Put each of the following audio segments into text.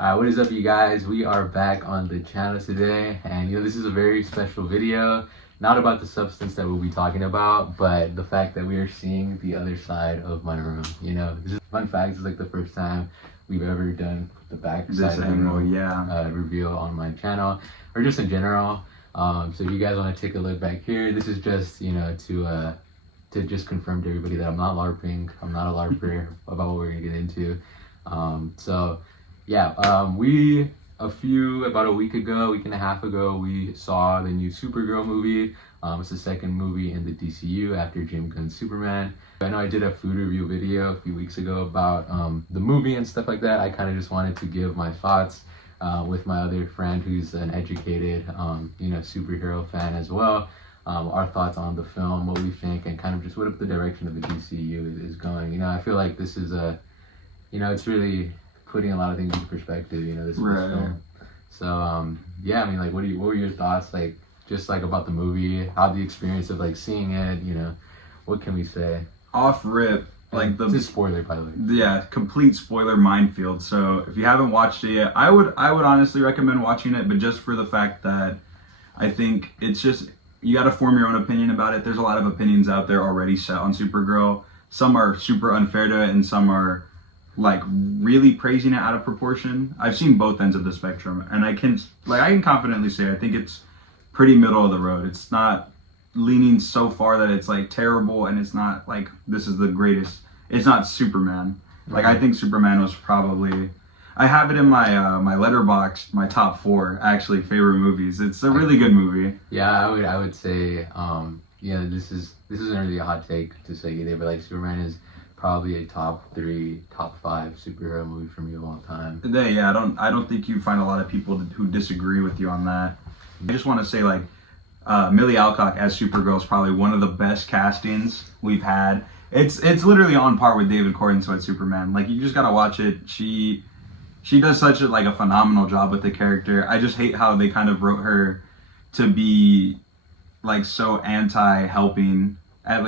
What is up, you guys? We are back on the channel today, and this is a very special video. Not about the substance that we'll be talking about, but the fact that we are seeing the other side of my room. This is fun fact. This is like the first time we've ever done the back side of the room reveal on my channel, or just in general. So if you guys want to take a look back here, this is just to just confirm to everybody that I'm not LARPing. I'm not a LARPer about what we're gonna get into. About a week and a half ago, we saw the new SUPERGIRL movie. It's the second movie in the DCU after James Gunn's Superman. I know I did a food review video a few weeks ago about the movie and stuff like that. I kind of just wanted to give my thoughts with my other friend who's an educated superhero fan as well. Our thoughts on the film, what we think, and kind of just what the direction of the DCU is going. I feel like this is it's really putting a lot of things into perspective, this film. So, what were your thoughts, about the movie, how the experience of, seeing it, what can we say? Off rip, this is spoiler, by the way. Yeah, complete spoiler minefield. So, if you haven't watched it yet, I would honestly recommend watching it, but just for the fact that I think it's just, you got to form your own opinion about it. There's a lot of opinions out there already set on Supergirl. Some are super unfair to it, and some are really praising it out of proportion. I've seen both ends of the spectrum, and I can confidently say I think it's pretty middle of the road. It's not leaning so far that it's terrible, and it's not this is the greatest. It's not Superman. I think Superman was probably, I have it in my my letterbox, my top 4 actually favorite movies. It's a really good movie. Yeah, I would say this isn't really a hot take to say either, but Superman is probably a top 3, top 5 superhero movie for me of all time. Yeah, I don't think you find a lot of people who disagree with you on that. I just want to say Millie Alcock as Supergirl is probably one of the best castings we've had. It's literally on par with David Corenswet's Superman. You just gotta watch it. She does such a phenomenal job with the character. I just hate how they kind of wrote her to be so anti-helping at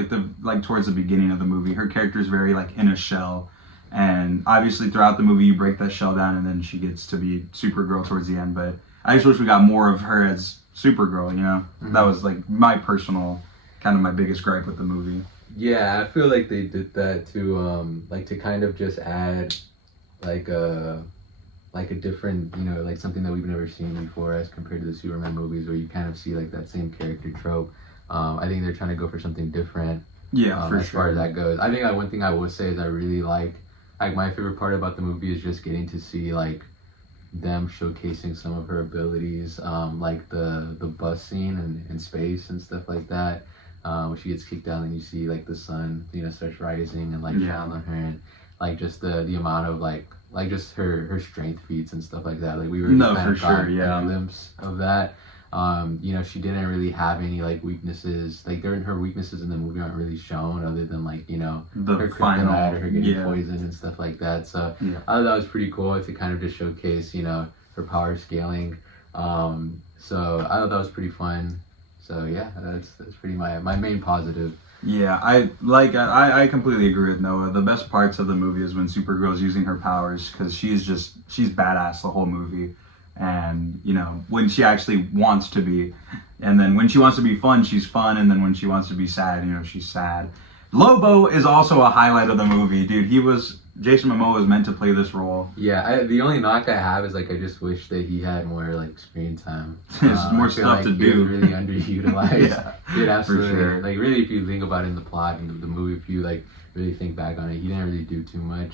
towards the beginning of the movie. Her character is very in a shell, and obviously throughout the movie you break that shell down and then she gets to be Supergirl towards the end. But I just wish we got more of her as Supergirl. Mm-hmm. That was my personal kind of my biggest gripe with the movie. Yeah, I feel like they did that to kind of just add a different, something that we've never seen before as compared to the Superman movies, where you kind of see that same character trope. I think they're trying to go for something different. Yeah, for as sure. far as that goes. I think one thing I will say is I really like my favorite part about the movie is just getting to see them showcasing some of her abilities, the bus scene in space and stuff like that. When she gets kicked out and you see the sun starts rising and shine on her, and just the amount of just her strength feats and stuff like that. We were a glimpse of that. She didn't really have any weaknesses. Her weaknesses in the movie aren't really shown, other than her kryptonite or her getting poisoned and stuff like that. So I thought that was pretty cool to kind of just showcase her power scaling. So I thought that was pretty fun. So yeah, that's pretty my main positive. Yeah, I completely agree with Noah. The best parts of the movie is when Supergirl's using her powers, because she's badass the whole movie. And when she actually wants to be, and then when she wants to be fun, she's fun, and then when she wants to be sad, she's sad. Lobo is also a highlight of the movie, dude. Jason Momoa was meant to play this role. Yeah, the only knock I have is I just wish that he had more screen time. More stuff to do. He was really underutilized. Yeah, dude, absolutely. For sure. Really, if you think about it in the plot and the movie, if you really think back on it, he didn't really do too much.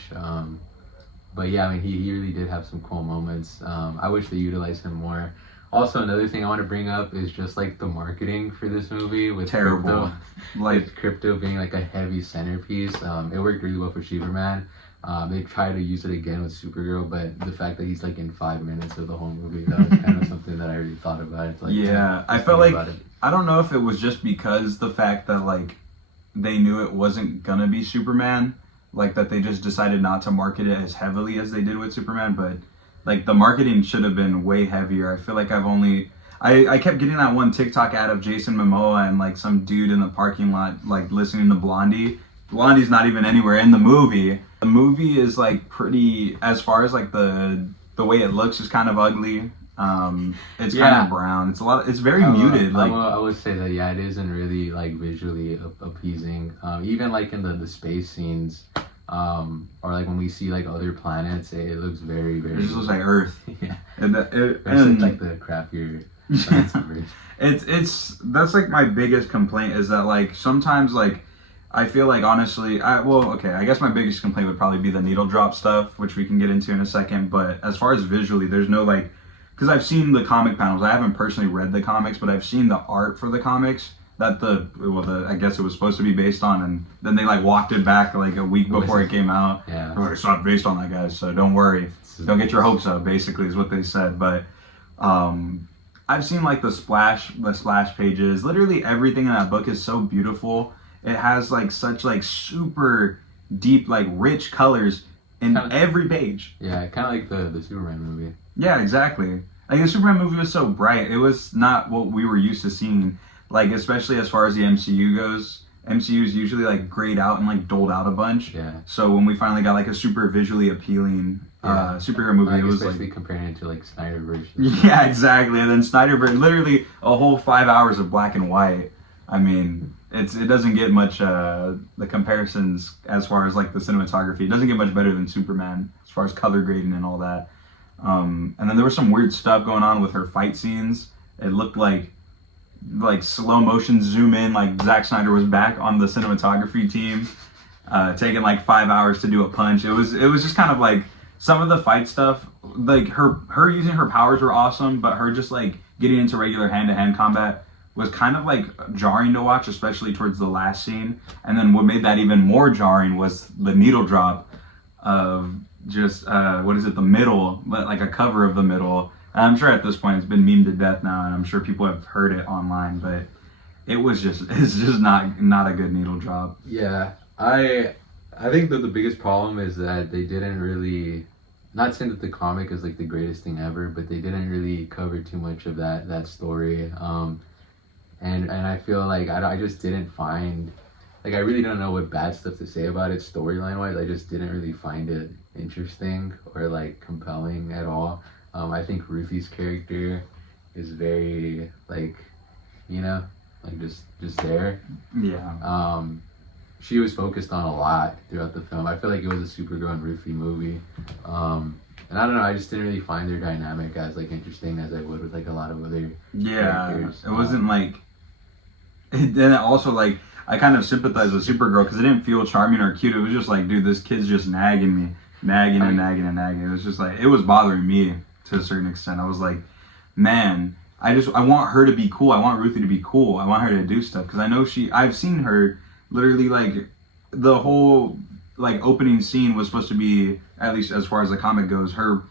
But yeah, he really did have some cool moments. I wish they utilized him more. Also, another thing I want to bring up is just the marketing for this movie with terrible. Crypto being a heavy centerpiece. It worked really well for Superman. They tried to use it again with Supergirl, but the fact that he's in 5 minutes of the whole movie, that was kind of something that I really thought about. I felt I don't know if it was just because the fact that they knew it wasn't gonna be Superman. That they just decided not to market it as heavily as they did with Superman, but the marketing should have been way heavier. I feel like I kept getting that one TikTok ad of Jason Momoa and some dude in the parking lot listening to Blondie. Blondie's not even anywhere in the movie. The movie is pretty, as far as the the way it looks is kind of ugly. It's Yeah. kind of brown. It's very muted. Like I would say that it isn't really like visually appeasing. Even like in the space scenes, or like when we see like other planets, it looks very it just looks like Earth. Yeah, And versus like the crappier science version. it's that's like my biggest complaint is that like sometimes like I feel like honestly I guess my biggest complaint would probably be the needle drop stuff, which we can get into in a second. But as far as visually, there's no like, because I've seen the comic panels. I haven't personally read the comics, but I've seen the art for the comics that I guess it was supposed to be based on, and then they like walked it back like a week before it came out. Yeah, It's not based on that, guys, so don't worry. Don't get your hopes up, basically, is what they said. But I've seen like the splash pages. Literally everything in that book is so beautiful. It has like such like super deep, like rich colors in every page. Yeah, kind of like the Superman movie. Yeah, exactly. Like the Superman movie was so bright. It was not what we were used to seeing. Like especially as far as the MCU goes. MCU is usually like grayed out and like doled out a bunch. Yeah. So when we finally got like a super visually appealing superhero movie, like, it was especially like comparing it to like Snyder version. Yeah, exactly. And then Snyderverse, literally a whole 5 hours of black and white. I mean, it doesn't get much the comparisons as far as like the cinematography. It doesn't get much better than Superman as far as color grading and all that. And then there was some weird stuff going on with her fight scenes. It looked like slow motion zoom in, like Zack Snyder was back on the cinematography team, taking like 5 hours to do a punch. It was just kind of like some of the fight stuff, like her using her powers were awesome, but her just like getting into regular hand-to-hand combat was kind of like jarring to watch, especially towards the last scene. And then what made that even more jarring was the needle drop of just the middle, like a cover of the middle. And I'm sure at this point it's been memed to death now, and I'm sure people have heard it online, but it's just not a good needle drop. Yeah, I think that the biggest problem is that they didn't really, not saying that the comic is like the greatest thing ever, but they didn't really cover too much of that story. And I feel like I just didn't find, like I really don't know what bad stuff to say about it storyline wise. I just didn't really find it interesting or like compelling at all. I think Ruthie's character is very like, like just there. Yeah. She was focused on a lot throughout the film. I feel like it was a Supergirl and Ruthie movie. And I don't know, I just didn't really find their dynamic as like interesting as I would with like a lot of other characters. It wasn't like, then also like I kind of sympathized with Supergirl because it didn't feel charming or cute. It was just like, dude, this kid's just nagging me, nagging. It was just like, it was bothering me to a certain extent. I was like, man, I want her to be cool. I want Ruthie to be cool. I want her to do stuff because I know I've seen her literally like the whole like opening scene was supposed to be, at least as far as the comic goes, her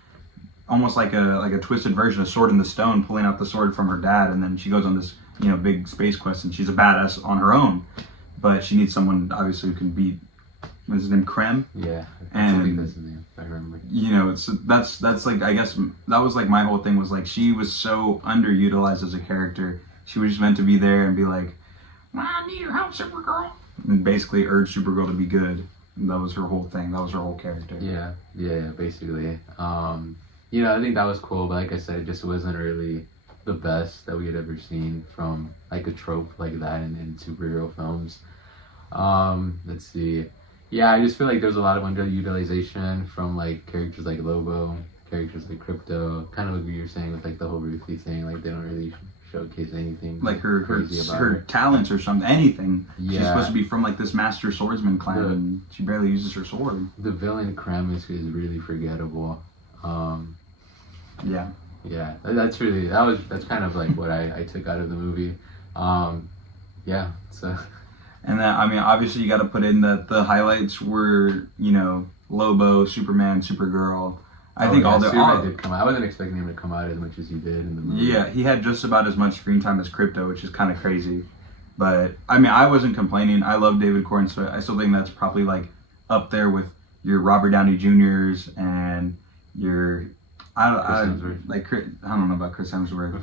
almost like a twisted version of Sword in the Stone, pulling out the sword from her dad, and then she goes on this big space quest, and she's a badass on her own, but she needs someone obviously who can beat, what's his name, Krem? Yeah, and I think that's his name, if I remember. That's like, I guess that was like my whole thing was like she was so underutilized as a character. She was just meant to be there and be like, I need your help, Supergirl, and basically urge Supergirl to be good. And that was her whole thing. That was her whole character. Yeah, basically. I think that was cool, but like I said, it just wasn't really the best that we had ever seen from like a trope like that in superhero films. Let's see. Yeah, I just feel like there's a lot of underutilization from like characters like Lobo, characters like Crypto, kind of like what you were saying with like the whole Ruthie thing. Like they don't really showcase anything like her crazy about her talents or something, anything. Yeah. She's supposed to be from like this master swordsman clan, and she barely uses her sword. The villain Krem is really forgettable. Yeah, that's kind of like what I took out of the movie. Yeah, so. And then, I mean, obviously you got to put in that the highlights were, Lobo, Superman, Supergirl. I think Superman did come out. I wasn't expecting him to come out as much as he did in the movie. Yeah, he had just about as much screen time as Crypto, which is kind of crazy. But, I mean, I wasn't complaining. I love David Corn, so I still think that's probably, like, up there with your Robert Downey Jr.'s and your... I don't know about Chris Hemsworth.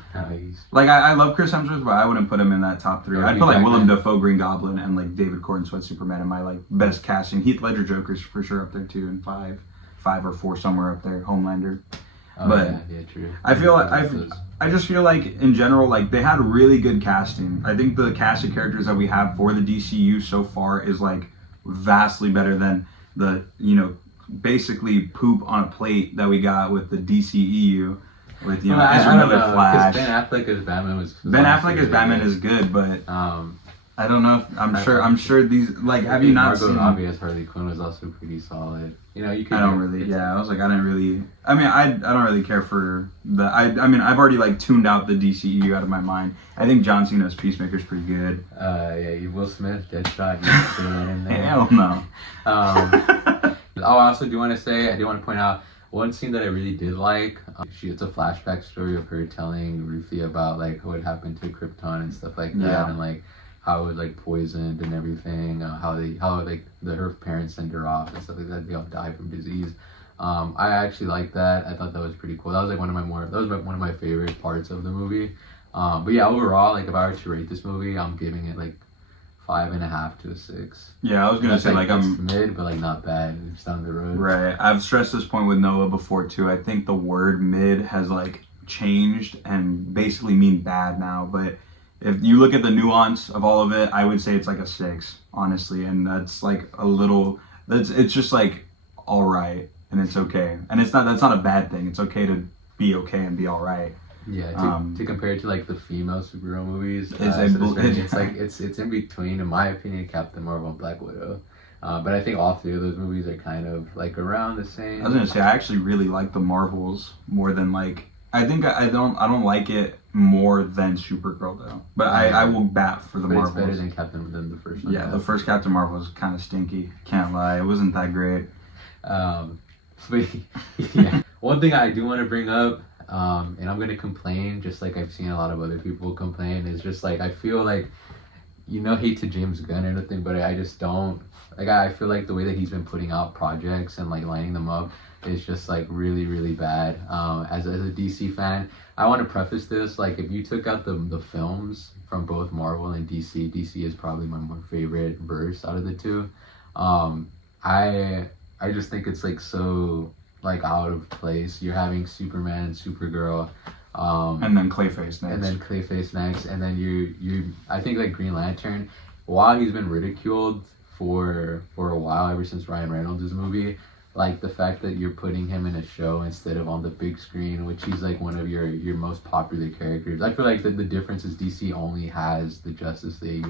Like, I love Chris Hemsworth, but I wouldn't put him in that top three. I'd put, like, Willem Dafoe, Green Goblin, and, like, David Corn, Sweat Superman in my, like, best casting. Heath Ledger Joker's for sure up there, too, in five or four, somewhere up there. Homelander. But yeah, true. I feel I just feel like in general, like they had really good casting. I think the cast of characters that we have for the DCU so far is like vastly better than the basically poop on a plate that we got with the DCEU with Ezra Miller Flash. Ben Affleck as Batman was Ben Affleck as Batman is good, but I don't know. I'm sure these like have you not Margot seen? Robbie as Harley Quinn was also pretty solid. You could. I don't really. Yeah, I was like, I didn't really. I mean, I don't really care for the. I mean, I've already like tuned out the DCEU out of my mind. I think John Cena's Peacemaker's pretty good. Yeah, Will Smith, Deadshot, you can throw that in there. Hell no. I also do want to point out one scene that I really did like. It's a flashback story of her telling Ruthie about like what happened to Krypton and stuff like that, and like how it was like poisoned and everything. How her parents sent her off and stuff like that. They all died from disease. I actually liked that. I thought that was pretty cool. That was like one of my favorite parts of the movie. But yeah, overall, like if I were to rate this movie, I'm giving it like 5.5 to a 6. Yeah, I was gonna say like I'm mid, but like not bad. It's down the road. Right. I've stressed this point with Noah before too. I think the word mid has like changed and basically mean bad now. But if you look at the nuance of all of it, I would say it's like a 6, honestly. And that's like a little. It's just like all right, and it's okay, and that's not a bad thing. It's okay to be okay and be all right. Yeah, to compare it to like the female superhero movies, it's in between, in my opinion, Captain Marvel and Black Widow. But I think all 3 of those movies are kind of like around the same. I was gonna say I actually really like the Marvels more than like I think I don't like it more than Supergirl though. But I will bat for the Marvels. It's better than the first one. Yeah, the first Captain Marvel was kind of stinky. Can't lie, it wasn't that great. But yeah, one thing I do want to bring up. And I'm gonna complain, just like I've seen a lot of other people complain, is just like I feel like, hate to James Gunn or anything, but I just don't like. I feel like the way that he's been putting out projects and like lining them up is just like really, really bad. As a DC fan, I want to preface this, like if you took out the films from both Marvel and DC is probably my more favorite verse out of the two. I just think it's like so like out of place. You're having Superman, Supergirl, and then Clayface next, and then you I think like Green Lantern, while he's been ridiculed for a while ever since Ryan Reynolds' movie, like the fact that you're putting him in a show instead of on the big screen, which he's like one of your most popular characters. I feel like the difference is DC only has the Justice League,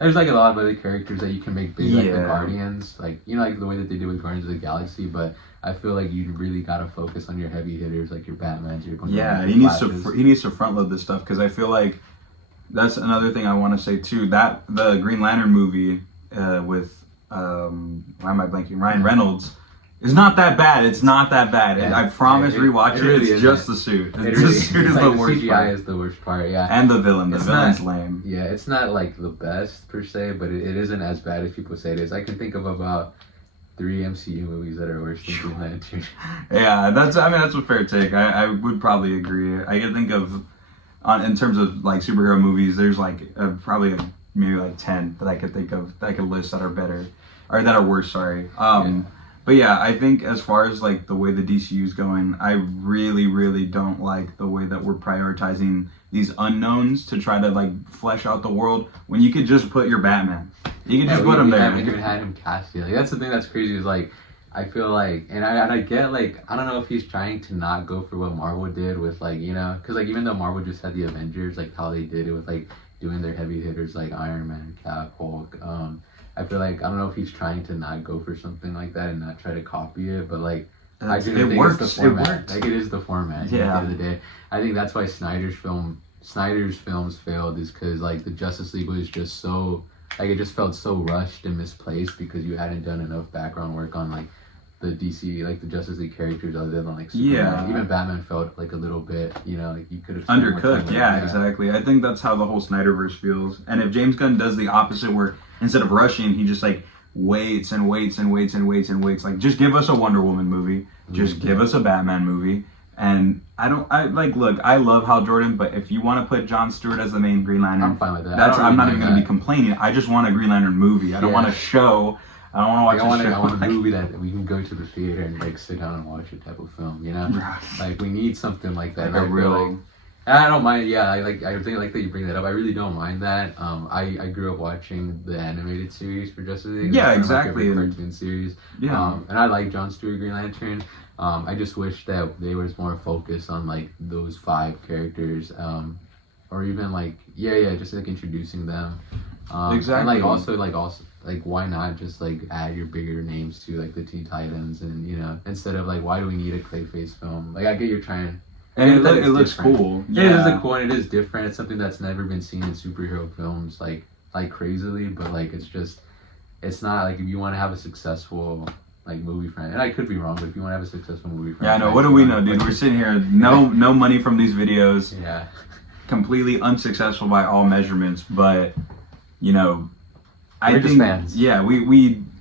There's like a lot of other characters that you can make big, like the Guardians, like like the way that they did with Guardians of the Galaxy. But I feel like you really gotta focus on your heavy hitters, like your Batmans, your he needs to front load this stuff, because I feel like that's another thing I want to say too. That the Green Lantern movie with why am I blanking? Ryan Reynolds. It's not that bad. It's not that bad. I promise, rewatch it. Really it's just the suit. The suit is the worst CGI part. Is the worst part, yeah. And the villain. The villain's lame. Yeah, it's not like the best per se, but it isn't as bad as people say it is. I can think of about 3 MCU movies that are worse than Green Lantern. Yeah, that's a fair take. I would probably agree. I can think of, in terms of like superhero movies, there's like probably maybe like 10 that I could think of that I could list that are better, or that are worse. Sorry. But yeah, I think as far as like the way the DCU is going, I really, really don't like the way that we're prioritizing these unknowns to try to like flesh out the world when you could just put your Batman. You can just put him there. I haven't even had him cast yet. Like, that's the thing that's crazy is like, I feel like, and I get like, I don't know if he's trying to not go for what Marvel did with like, because like even though Marvel just had the Avengers, like how they did it with like doing their heavy hitters like Iron Man, Cap, Hulk, I feel like, I don't know if he's trying to not go for something like that and not try to copy it, but like, I do think it's the format. Like it is the format. Yeah. At the end of the day, I think that's why Snyder's films failed, is because like the Justice League was just so, like it just felt so rushed and misplaced because you hadn't done enough background work on like the DC, like the Justice League characters other than like Superman. Yeah. Even Batman felt like a little bit, like you could have undercooked. Yeah, exactly. I think that's how the whole Snyderverse feels. And if James Gunn does the opposite, where instead of rushing, he just like waits and waits and waits and waits and waits. Like, just give us a Wonder Woman movie. Just give us a Batman movie. And I love Hal Jordan, but if you want to put Jon Stewart as the main Green Lantern, I'm fine with that. I'm not even going to be complaining. I just want a Green Lantern movie. I don't want a show. I don't want to watch I a show. want a movie that we can go to the theater and like sit down and watch it type of film. You know, like we need something like that. Like a real. Like, I don't mind. Yeah, I think like that you bring that up. I really don't mind that. I grew up watching the animated series for Justice League. Yeah, It's one of my exactly. favorite cartoon series. Yeah. And I like John Stewart Green Lantern. I just wish that they was more focused on like those 5 characters, or even like just like introducing them. Exactly. And like why not just like add your bigger names to like the Teen Titans, and you know, instead of like why do we need a Clayface film? Like I get you're trying. And it looks cool. Yeah, it is cool, and it is different. It's something that's never been seen in superhero films, like crazily. But like, it's not like if you want to have a successful like movie franchise, and I could be wrong, but if you want to have a successful movie franchise, Yeah, I know. What do we know, dude? We're sitting here, no money from these videos. Yeah, completely unsuccessful by all measurements. But you know, we're just fans. Yeah,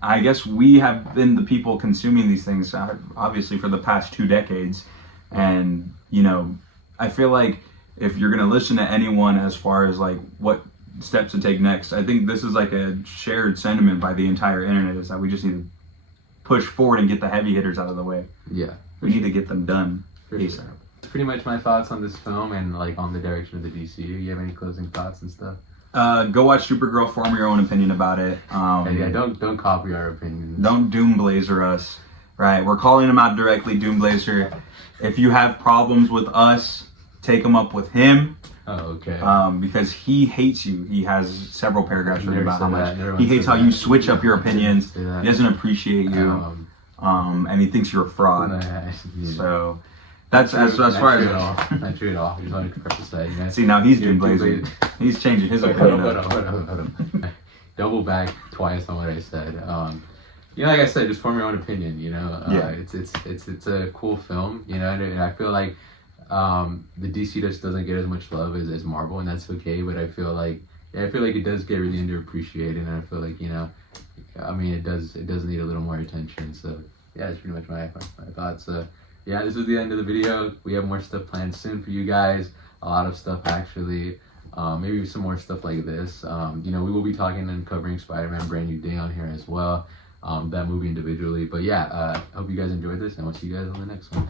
I guess we have been the people consuming these things, obviously for the past 2 decades. And you know, I feel like if you're gonna listen to anyone as far as like what steps to take next, I think this is like a shared sentiment by the entire internet, is that we just need to push forward and get the heavy hitters out of the way. Yeah, we need to get them done ASAP. Sure. That's pretty much my thoughts on this film and like on the direction of the DCU. You have any closing thoughts and stuff? Go watch Supergirl, form your own opinion about it. Don't copy our opinions. Don't doomblazer us. Right, we're calling him out directly, doomblazer. If you have problems with us, take them up with him. Oh, okay. Because he hates you. He has several paragraphs written about how much that. he hates how you switch up your opinions. He That. doesn't appreciate you, and he thinks you're a fraud. Yeah. So that's as far as not true at all. Just wanted to preface that. You know? See, now he's doomblazer. He's changing his opinion. Hold on. Double back twice on what I said. You know, like I said, just form your own opinion. You know, it's a cool film. You know, and I feel like the DC just doesn't get as much love as Marvel, and that's okay. But I feel like it does get really underappreciated, and I feel like, you know, I mean, it does need a little more attention. So yeah, that's pretty much my thoughts. Yeah, this is the end of the video. We have more stuff planned soon for you guys. A lot of stuff actually. Maybe some more stuff like this. You know, we will be talking and covering Spider-Man Brand New Day on here as well. That movie individually. But yeah, hope you guys enjoyed this, and we'll see you guys on the next one.